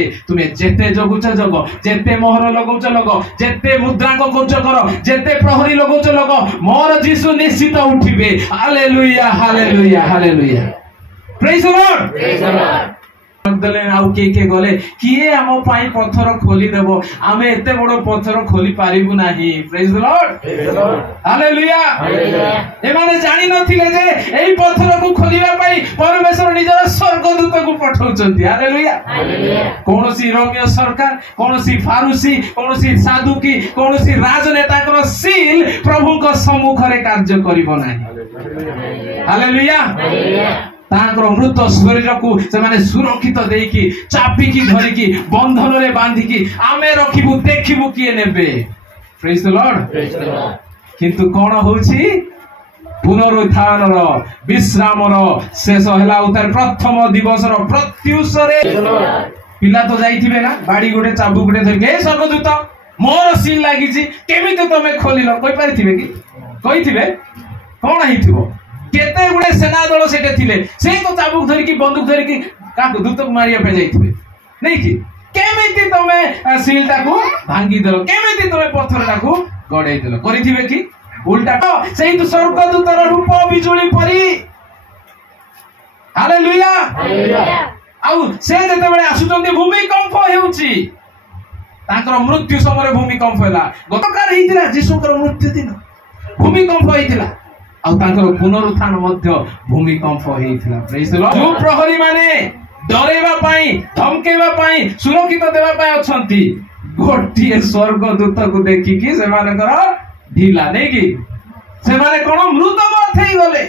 तुम्हें जेते जगुच जग जेते मोहर लगौच लग जेते मुद्रांक कौच कर जेते प्रहरी लगौच लग मोर जीशु निश्चित उठिबे। Hallelujah hallelujah hallelujah praise the Lord praise the Lord. आउ के गले किए आम पाई पत्थर खोली देबो आमे एते बड़ो पत्थर खोली पारिबु नाही। Praise the Lord hallelujah hallelujah. ए माने जानि नथिले जे एई पत्थर को खोलिबा पाई परमेश्वर निजर स्वर्गदूत को पठाउचंती। Hallelujah hallelujah. कोनोसी रोमियो सरकार कोनोसी फारूसी कोनोसी साधुकी कोनोसी राजनेता को सील प्रभु को सम्मुख रे कार्य करिबो नाही। Hallelujah hallelujah. तांकर मृत शरीर को से माने सुरक्षित देकी चापिकी धरिकी बंधन रे बांधिकी आमे रखिबु देखिबु किए नेबे। Praise the Lord praise the Lord. किंतु कोन होउची पुनरुत्थान रो विश्राम रो शेष हला उतार प्रथम दिवस रो प्रत्युष रे पिला तो जाईथिबे ना बाड़ी गोटे चाबु गोटे धरके स्वर्गदूत मोर सील लागी छी केमिते तमे खोलिलो कोइ पारिथिबे कि कहिथिबे कोन हिथिबो केते गुडे सेना दल सेटे थिले से तो चाबुक धरिकी बंदूक धरिकी काको दूतक मारिया पे जाईथिबे नहीं कि केमिति तमे सीलटा को भांगी देलो केमिति तमे पत्थरटा को गड़ाई देलो करिथिबे कि उल्टा तो सेही तो स्वर्गदूतर रूप बिजुली परी। Hallelujah hallelujah. आउ से जते बेले आसुचंदी भूमिकंप हेउची तांकर मृत्यु समय भूमिकंप होला गतकार हेतिला जीशुकर मृत्यु दिन भूमिकंप हेतिला आउ तांकर पुनरुत्थान मध्य भूमिकंप हेतिला। Praise the Lord. जो प्रहरी माने डरेबा पाई धमकेबा पाई सुरक्षित देबा पाई अछंती गोटिए स्वर्गदूत को देखिकी से मानकर ढीला नहीं कि से माने कोन मृत मथेई गले।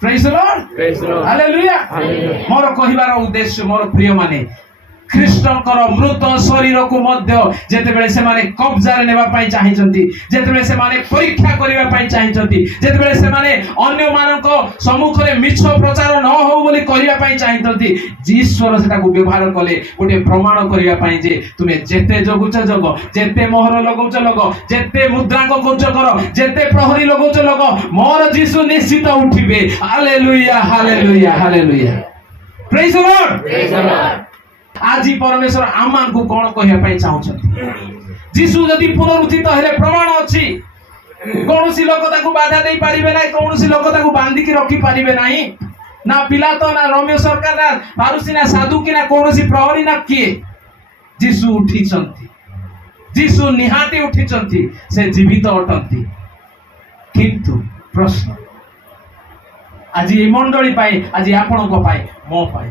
Praise the Lord praise the Lord hallelujah hallelujah. मोर कहिबार उद्देश्य मोर प्रिय माने ख्रीष्टकर मृत शरीर को मध्य जेते बेले से माने कब्जा रे नेबा पाई चाहिचंती जेते बेले से माने परीक्षा करिबा पाई चाहिचंती जेते बेले से माने अन्य मानको सम्मुख रे मिछ प्रचार न हो बोली करिबा पाई चाहिचंती ईश्वर सेटा को व्यवहार कले गोटे प्रमाण करिबा पाई जे तुमे जेते जगुच जग जेते मोहर लगौच लग जेते मुद्रांक कौच कर जेते प्रहरी लगौच लग मोर जीशु निश्चित उठिबे। Hallelujah hallelujah hallelujah praise the Lord praise the Lord. आज परमेश्वर आमान को कौन कहया पाई चाहउछथि जीशु जदि पुनरुत्थित हेले प्रमाण अछि कोनोसी लोक ताकू बाधा देई पारिबे नाही कोनोसी लोक ताकू बांधी के रखी पारिबे नाही ना पिलातो ना रोमियो सरकार ना फारूसी ना साधु की ना कोनोसी प्रहरी ना किए जीशु उठिचंती जीशु निहाती उठिचंती से जीवित अटंती। किंतु प्रश्न आज ए मंडली पाई आज आपण को पाई मो पाई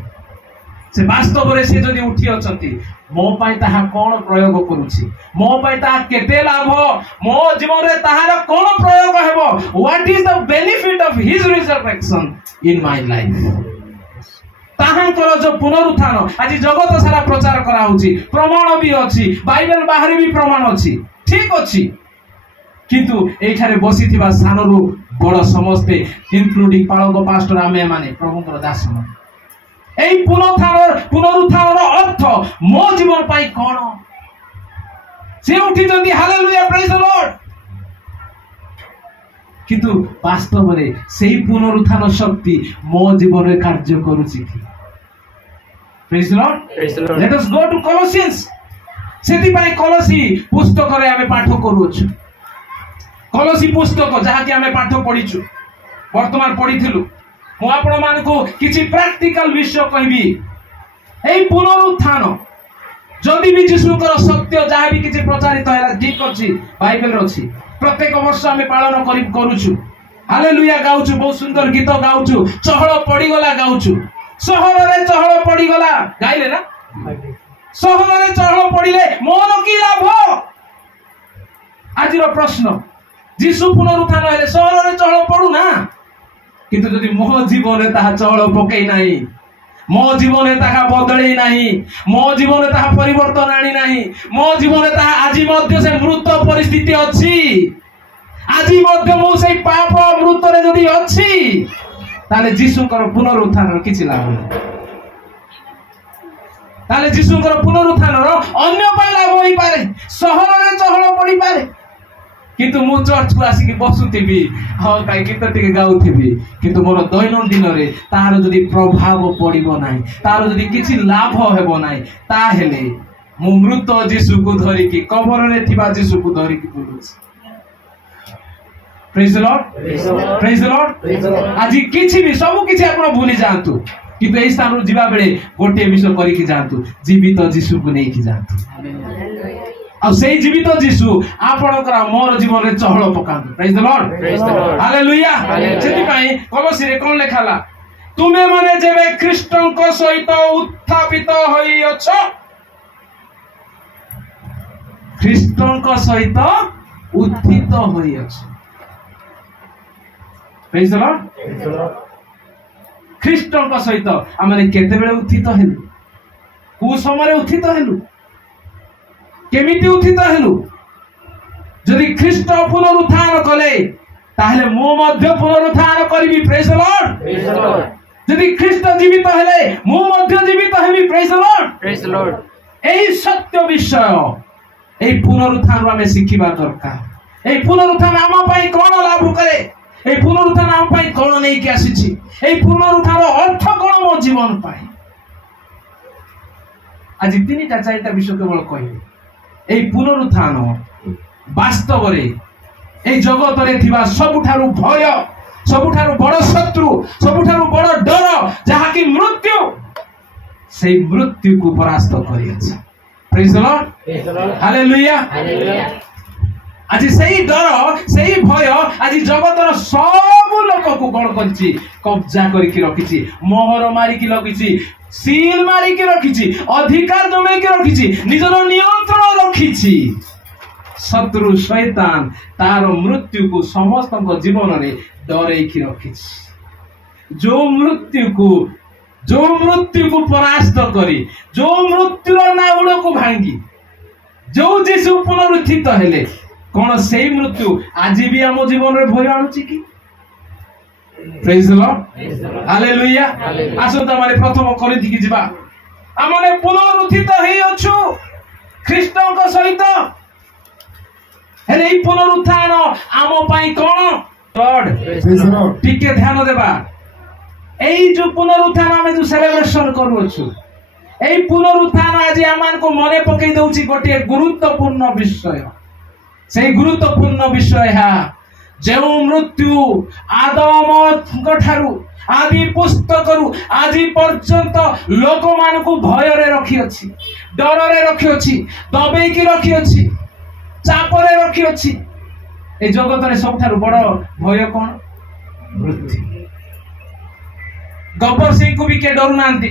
से वास्तव रे से जदि उठी अछंती मो पाई ताहा कोन प्रयोग करूची मो पाई ताहा केते लाभ मो जीवन रे ताहार कोन प्रयोग हेबो what is the benefit of his resurrection in my life. ताहांकर जो पुनरुत्थान आज जगत सारा प्रचार करा होची प्रमाण भी अछि बाइबल बाहर भी प्रमाण अछि ठीक अछि किंतु एठारे बसिथिबा सानरु बड़ समस्ते इंक्लूडिंग पाळक पास्टर आमे माने प्रभुकर दास माने এই পুনরুত্থানৰ অর্থ মো জীবন পাই কোন সে উঠিଛନ୍ତି হালেলুয়া প্রেজ দ লর্ড কিন্তু বাস্তବରେ সেই পুনরুত্থান শক্তি মো জীবନରେ কার্য କରୁଛି কি praise the Lord. Let us go to Colossians সেতি পাই কলসি পুস্তকরে ଆମେ পাঠ କରୁଛୁ কলসি পুস্তক যাହା କି ଆମେ পাঠ পঢ়িଛୁ वर्तमान पढ़िथिलु मु आपण मानको किछि प्रैक्टिकल विषय कहबी एई पुनरुत्थान जदि भी जीशुकर सत्य जहाँ भी किछि प्रचारित हैला ठीक अछि बाइबल अछि प्रत्येक वर्ष आमे पालन करूछु हालेलुया गाउछु बहुत सुंदर गीत गाउछु चहळ पड़ी गला गाउछु सहर रे चहळ पड़ी गला गाइले ना सहर रे चहळ पड़िले मोन की लाभ आजिर प्रश्न जीशु पुनरुत्थान हेले सहर रे चहळ पडू ना किंतु जदि मो जीवन ताहा चहळ पकई नाही मो जीवन ताहा बदलई नाही मो जीवन ताहा परिवर्तन आनी नाही मो जीवन ताहा आज मध्य से मृत परिस्थिति अछि आज मध्य मो से पाप मृत रे जदि अछि ताले जीशुकर पुनरुत्थान किछि लाभ नाही ताले जीशुकर पुनरुत्थान अन्य पाई लाभ होई पारे सहर रे चहळ पड़ी पारे किंतु मु चर्च को आसिक बसुथिबी हाँ कहीं गीत टिके गाउथिबी किंतु मोर दैनंदिन रे तार जदि प्रभाव पड़िबो नाही तार जदि किछि लाभ हेबो नाही ताहेले मु मृत जीशु को धरिकी कबर रे थिबा जीशु को धरिकी बुलुछि praise the Lord praise the Lord आज किछि भी सब किछि आपण भूली जांतु किंतु एई स्थान जीवा बेले गोटे विषय करिकी जांतु जीवित जीशु को नेकी जांतु आ से जीवित जीशु आपणकर मोर जीवन रे चहल पकांतु प्रेज द लॉर्ड हालेलुया सेति पई कोलोसी रे कोन लेखाला तुमे माने जेबे ख्रीष्टन को सहित उत्थापित होई अछो ख्रीष्टन को सहित उत्थित होई अछो प्रेज द लॉर्ड ख्रीष्टन को सहित आमे केते बेले उत्थित हेलु को समय उत्थित हेलु केमिति उत्थित हेलु जदि ख्रीष्ट पुनरुत्थान कले ताहले मो मध्य पुनरुत्थान करिवि प्रेज द लॉर्ड जदि ख्रीष्ट जीवित हेले मो मध्य जीवित हेबि प्रेज द लॉर्ड एई सत्य विषय एई पुनरुत्थान रो हमें शिखिबा दरकार एई पुनरुत्थान आम पई कोन लाभ करे एई पुनरुत्थान आम पई कोन नै कि आसीछि एई पुनरुत्थान रो अर्थ कोन मो जीवन पई आज तीनटा चारटा विषय केवल कहिबे এই পুনরুত্থান বাস্তবরে এই জগতরে থিবা সবুঠারু ভয় সবুঠারু বড় শত্রু সবুঠারু বড় ডর যাহা কি মৃত্যু সেই মৃত্যুকে পরাস্ত করিয়াছে প্রেজ দ লর্ড হালেলুয়া आज सही डर सही भय आज जगतर सब लोक को कौन करछि कब्जा करके रखिछि मोहर मारिकी रखिछि सील मारिकी रखिछि अधिकार जमाइकी रखिछि निजर नियंत्रण रखिछि शत्रु शैतान तार मृत्यु को समस्त जीवन रे डरैकी रखिछि जो मृत्यु को परास्त करी जो मृत्युर नाउड़ को भांगी जो जीशु पुनरुत्थित हेले कौन से मृत्यु आज भी आम जीवन में भय आणुची कि प्रेज द लॉर्ड हालेलुया आसंता माने प्रथम करिंथी की जिबा आमने पुनरुत्थित हेई अछु ख्रीष्टन को सहित हेले पुनरुत्थान आम पई कोन लॉर्ड प्रेज द लॉर्ड ठीक ध्यान देबा एई जो पुनरुत्थान आमे जो सेलिब्रेशन करू अछु एई पुनरुत्थान आज आमान को मने पकई दउची गोटे गुरुत्वपूर्ण विषय से गुरुत्वपूर्ण विषय है जो मृत्यु आदम ठारू आदि पुस्तकरू आज पर्यंत लोक मान को भय रे रखी अछि डर रे रखी अछि दबे की रखी अछि चाप रे रखी अछि ए जगत रे सब ठारू बड़ भय कोन मृत्यु गब्बर सिंह को भी के डरू नांती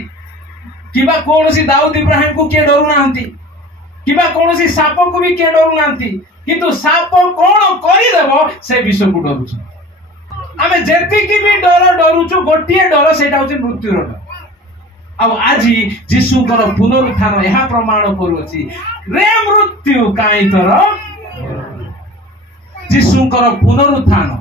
किबा कोनसी दाऊद इब्राहिम को के डरू नांती किबा कोनसी साप को भी के डरू नांती किंतु साप कौन करदेव से विषय को डरुच आम जी भी डर डरुचु गोटे डर से मृत्युर डर आज जीशुकर पुनरुत्थान यह प्रमाण करुच्ची रे मृत्यु कहीं तर जीशुकर पुनरुत्थान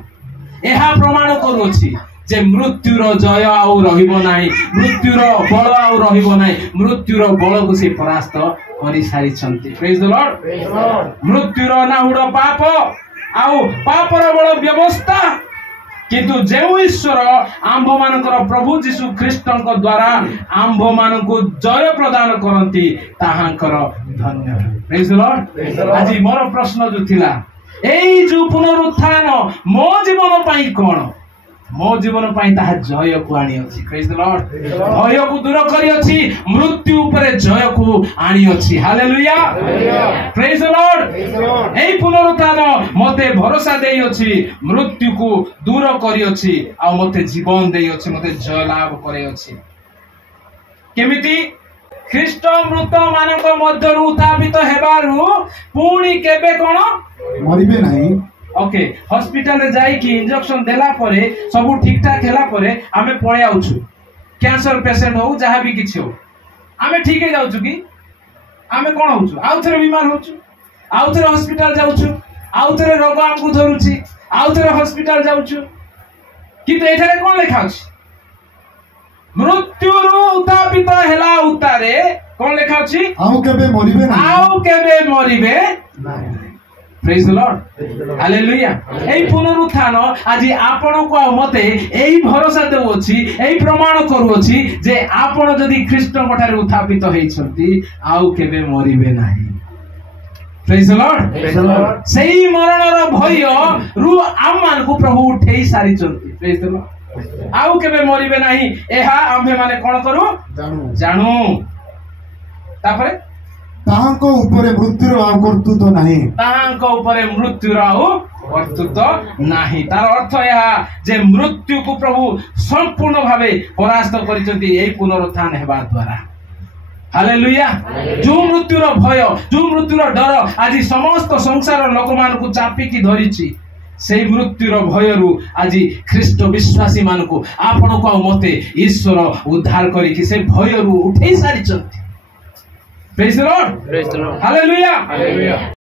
यह प्रमाण करुच्ची जे मृत्युर जय आउ रहिबो नाही मृत्युर बल आउ रहिबो नाही मृत्युर बल को से परास्त करि सारी छंती प्रेज द लॉर्ड मृत्युर नाहुड पाप आउ पापर बल व्यवस्था किंतु जेउ ईश्वर आंभ मानकर प्रभु जीशु ख्रीष्टन द्वारा आंभ मान को जय प्रदान करंती ताहांकर धन्य प्रेज द लॉर्ड आज मोर प्रश्न जो थिला एई जो पुनरुत्थान मो जीवन पई कोन मो जीवन पाई ताहा जय को आनी अछि प्रेज द लॉर्ड भय को दूर करी अछि मृत्यु ऊपर जय को आनी अछि हालेलुया प्रेज द लॉर्ड एई पुनरुत्थान मते भरोसा देई अछि मृत्यु को दूर करी अछि आ मते जीवन देई अछि मते जय लाभ करे अछि केमिति ख्रीष्ट मृत मानक मध्यरु उत्थापित हेबारु पुणी केबे कोन मरिबे नाही ओके हॉस्पिटल रे जाई कि इंजेक्शन देला परे सब ठीक ठाक हेला परे आमे पळे आउछु कैंसर पेशेंट हो जहां भी किछ हो आमे ठीक हे जाउछु कि आमे कोन होछु आउथरे बीमार होछु आउथरे हॉस्पिटल जाउछु आउथरे रोग हमकु धरुछि आउथरे हॉस्पिटल जाउछु किंतु एठारे कोन लेखा अछि मृत्यु रु उत्थापित हेला उतारे कोन लेखा अछि आउ केबे मरिबे नाही Praise the Lord. Hallelujah. এই পুনরুত্থান আজি ଆପଣଙ୍କୁ ଆଉ ମତେ এই ଭରସା ଦେଉଅଛି, এই ପ୍ରମାଣ କରୁଅଛି ଯେ ଆପଣ ଯଦି ଖ୍ରୀଷ୍ଟଙ୍କ ଠାରେ ଉତ୍ଥାପିତ ହେଇଛନ୍ତି ଆଉ କେବେ ମରିବେ ନାହିଁ। Praise the Lord. ସେଇ ମରଣର ଭୟରୁ ଆମମାନଙ୍କୁ ପ୍ରଭୁ ଉଠେଇ ସାରିଛନ୍ତି। Praise the Lord. ଆଉ କେବେ ମରିବେ ନାହିଁ ଏହା ଆମ୍ଭେମାନେ କ'ଣ କରୁ ଜାଣୁ। ତାପରେ ତାହାଙ୍କ ଉପରେ ମୃତ୍ୟୁର ଆଉ କର୍ତ୍ତୃତ୍ୱ ନାହିଁ। ତାହାଙ୍କ ଉପରେ ମୃତ୍ୟୁର ଆଉ କର୍ତ୍ତୃତ୍ୱ ନାହିଁ। ତାର ଅର୍ଥ ଏହା ଯେ ମୃତ୍ୟୁକୁ ପ୍ରଭୁ ସମ୍ପୂର୍ଣ୍ଣ ଭାବେ ପରାସ୍ତ କରିଛନ୍ତି ଏହି ପୁନରୁତ୍ଥାନ ହେବା ଦ୍ୱାରା। ହାଲେଲୁୟା। ଯୋଉ ମୃତ୍ୟୁର ଭୟ, ଯୋଉ ମୃତ୍ୟୁର ଡର ଆଜି ସମସ୍ତ ସଂସାର ଲୋକମାନଙ୍କୁ ଚାପିକି ଧରିଛି, ସେଇ ମୃତ୍ୟୁର ଭୟରୁ ଆଜି ଖ୍ରୀଷ୍ଟ ବିଶ୍ୱାସୀ ମାନଙ୍କୁ ଆପଣଙ୍କୁ ଆଉ ମତେ ଈଶ୍ୱର ଉଦ୍ଧାର କରିକି ସେ ଭୟରୁ ଉଠେଇ ସାରିଛନ୍ତି। Praise the Lord. Hallelujah.